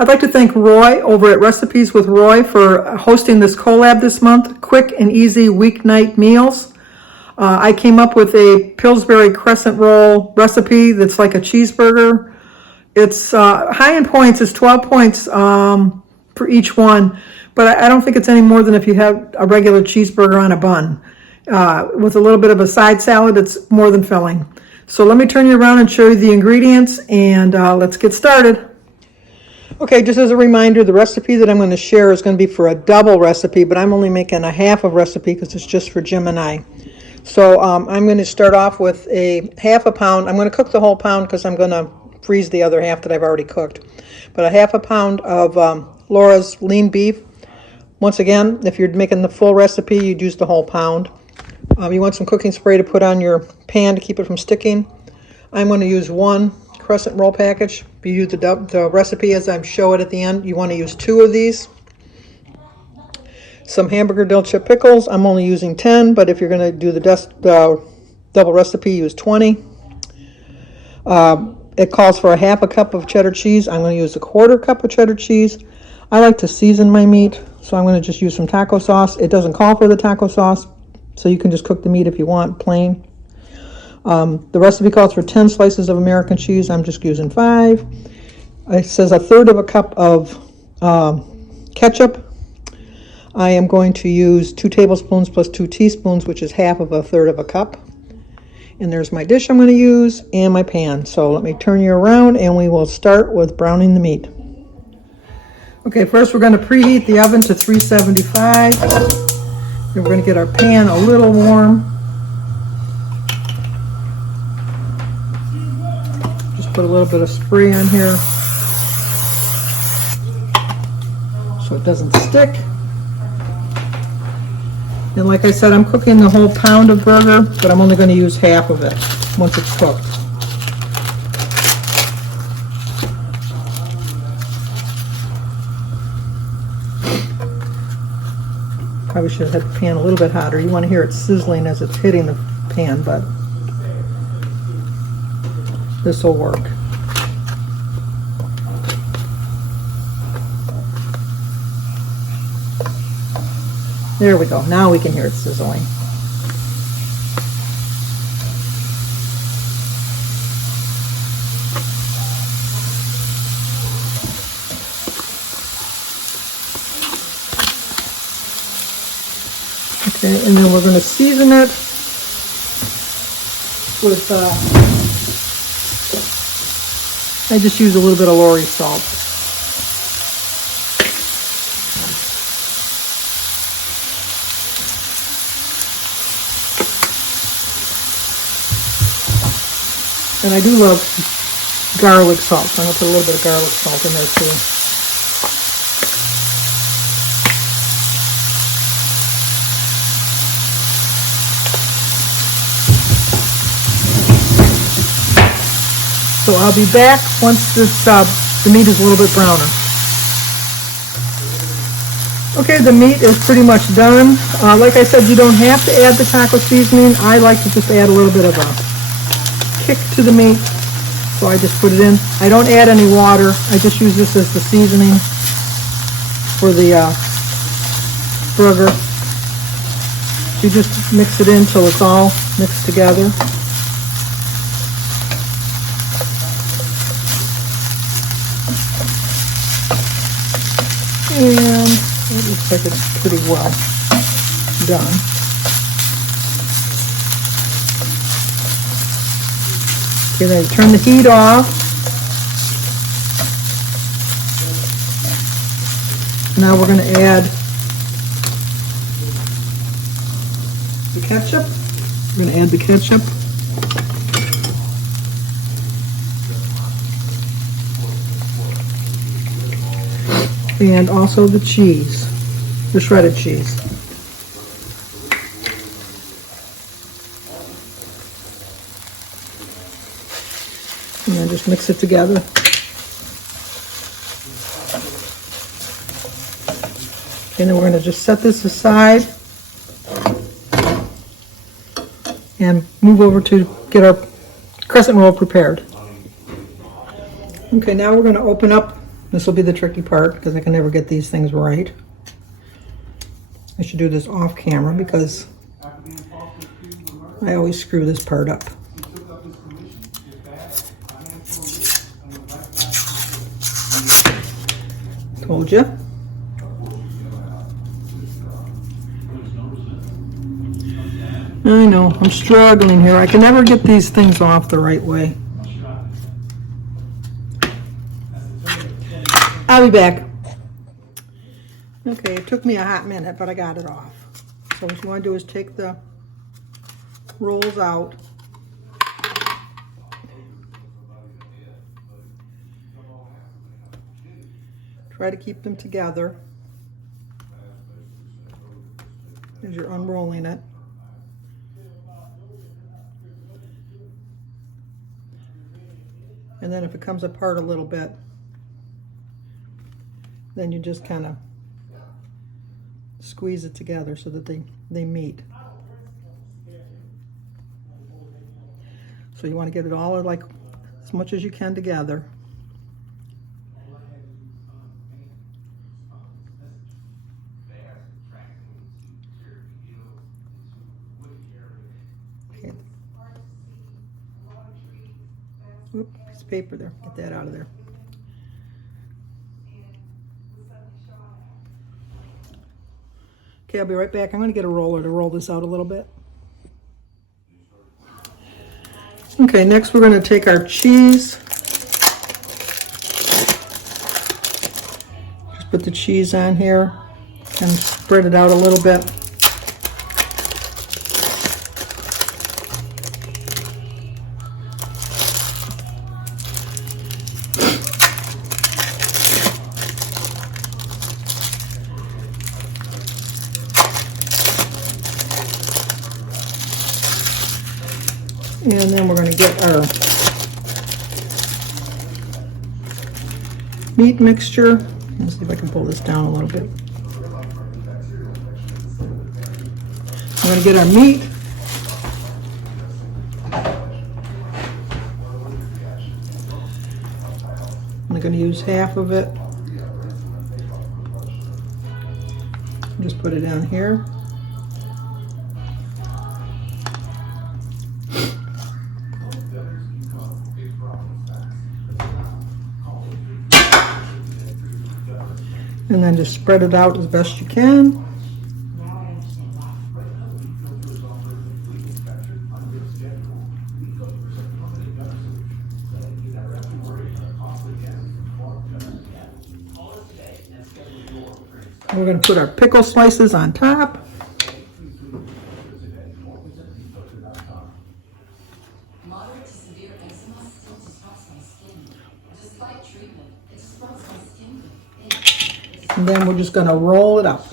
I'd like to thank Roy over at Recipes with Roy for hosting this collab this month. Quick and easy weeknight meals. I came up with a Pillsbury crescent roll recipe that's like a cheeseburger. It's high in points. It's 12 points for each one, but I don't think it's any more than if you have a regular cheeseburger on a bun. With a little bit of a side salad, it's more than filling. So let me turn you around and show you the ingredients, and let's get started. Okay, just as a reminder, the recipe that I'm going to share is going to be for a double recipe, but I'm only making a half of recipe because it's just for Jim and I. So I'm going to start off with a half a pound. I'm going to cook the whole pound because I'm going to freeze the other half that I've already cooked. But a half a pound of Laura's lean beef. Once again, if you're making the full recipe, you'd use the whole pound. You want some cooking spray to put on your pan to keep it from sticking. I'm going to use one crescent roll package. If you use the recipe as I show it at the end, you want to use 2 of these. Some hamburger dill chip pickles. I'm only using 10, but if you're going to do the double recipe, use 20. It calls for a half a cup of cheddar cheese. I'm going to use a 1/4 cup of cheddar cheese. I like to season my meat, so I'm going to just use some taco sauce. It doesn't call for the taco sauce, so you can just cook the meat if you want, plain. The recipe calls for 10 slices of American cheese. I'm just using 5. It says a 1/3 cup of ketchup. I am going to use 2 tablespoons plus 2 teaspoons, which is half of a 1/3 cup. And there's my dish I'm going to use and my pan. So let me turn you around and we will start with browning the meat. Okay, first we're going to preheat the oven to 375. And we're going to get our pan a little warm. Just put a little bit of spray on here so it doesn't stick. And like I said, I'm cooking the whole pound of burger, but I'm only going to use half of it once it's cooked. Probably should have had the pan a little bit hotter. You want to hear it sizzling as it's hitting the pan, but this will work. There we go. Now we can hear it sizzling. Okay, and then we're going to season it with, I just use a little bit of Lori salt. And I do love garlic salt, so I'm going to put a little bit of garlic salt in there too. So I'll be back once this the meat is a little bit browner. Okay, the meat is pretty much done. Like I said, you don't have to add the taco seasoning. I like to just add a little bit of a kick to the meat, so I just put it in. I don't add any water. I just use this as the seasoning for the burger. You just mix it in till it's all mixed together. And it looks like it's pretty well done. Okay, then turn the heat off. Now we're going to add the ketchup. We're going to add the ketchup. And also the cheese, the shredded cheese. And then just mix it together. And then we're going to just set this aside and move over to get our crescent roll prepared. Okay, now we're going to open up This will be the tricky part because I can never get these things right. I should do this off camera because I always screw this part up. Told you. I know, I'm struggling here. I can never get these things off the right way. I'll be back. Okay, it took me a hot minute, but I got it off. So what you want to do is take the rolls out. Try to keep them together as you're unrolling it. And then if it comes apart a little bit, then you just kind of squeeze it together so that they meet. So you want to get it all like as much as you can together. Okay. Oop, piece of paper there. Get that out of there. Okay, I'll be right back. I'm going to get a roller to roll this out a little bit. Okay, next we're going to take our cheese. Just put the cheese on here and spread it out a little bit. And then we're going to get our meat mixture. Let's see if I can pull this down a little bit. We're going to get our meat. I'm going to use half of it. Just put it down here. And then just spread it out as best you can. We're going to put our pickle slices on top. And then we're just going to roll it up.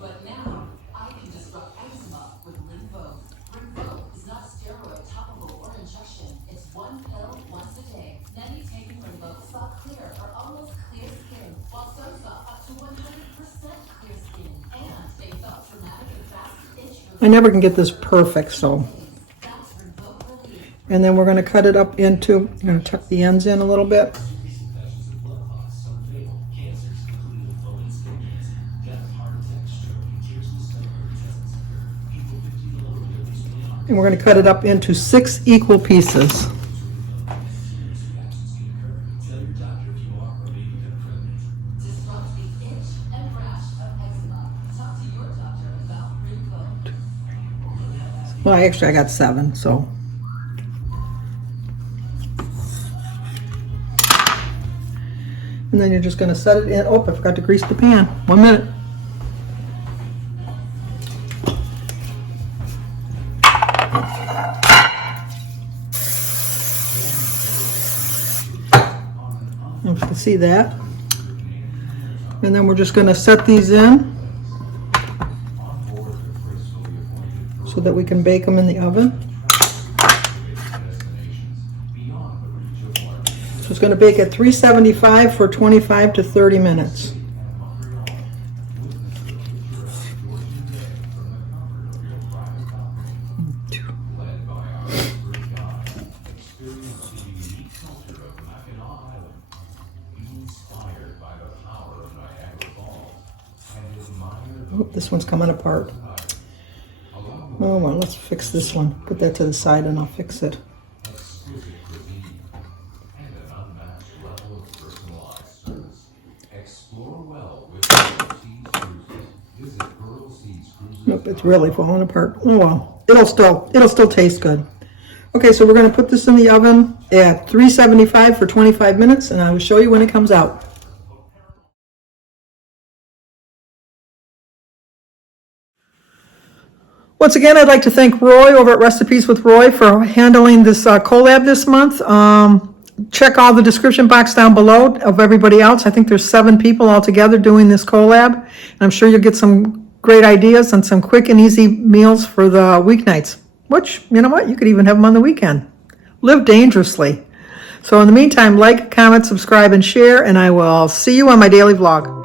But now I can disrupt eczema with Limbo. Limbo is not steroid, topical, or injection. It's one pill once a day. Many taking Limbo saw clear or almost clear skin, while some saw up to 100% clear skin. And they felt dramatic and fast itch. I never can get this perfect, so. And then we're going to cut it up into, I'm going to tuck the ends in a little bit. And we're going to cut it up into 6 equal pieces. Well, actually, I got 7, so. And then you're just going to set it in. Oh, I forgot to grease the pan. 1 minute. You can see that. And then we're just going to set these in so that we can bake them in the oven. So it's going to bake at 375 for 25 to 30 minutes. Oh, this one's coming apart. Oh, well, let's fix this one. Put that to the side and I'll fix it. Nope, it's really falling apart. Oh well, it'll still taste good. Okay, so we're going to put this in the oven at 375 for 25 minutes, and I will show you when it comes out. Once again, I'd like to thank Roy over at Recipes with Roy for handling this collab this month. Check all the description box down below of everybody else. I think there's 7 people all together doing this collab, and I'm sure you'll get some great ideas and some quick and easy meals for the weeknights, which, you know what, you could even have them on the weekend. Live dangerously. So in the meantime, like, comment, subscribe, and share, and I will see you on my daily vlog.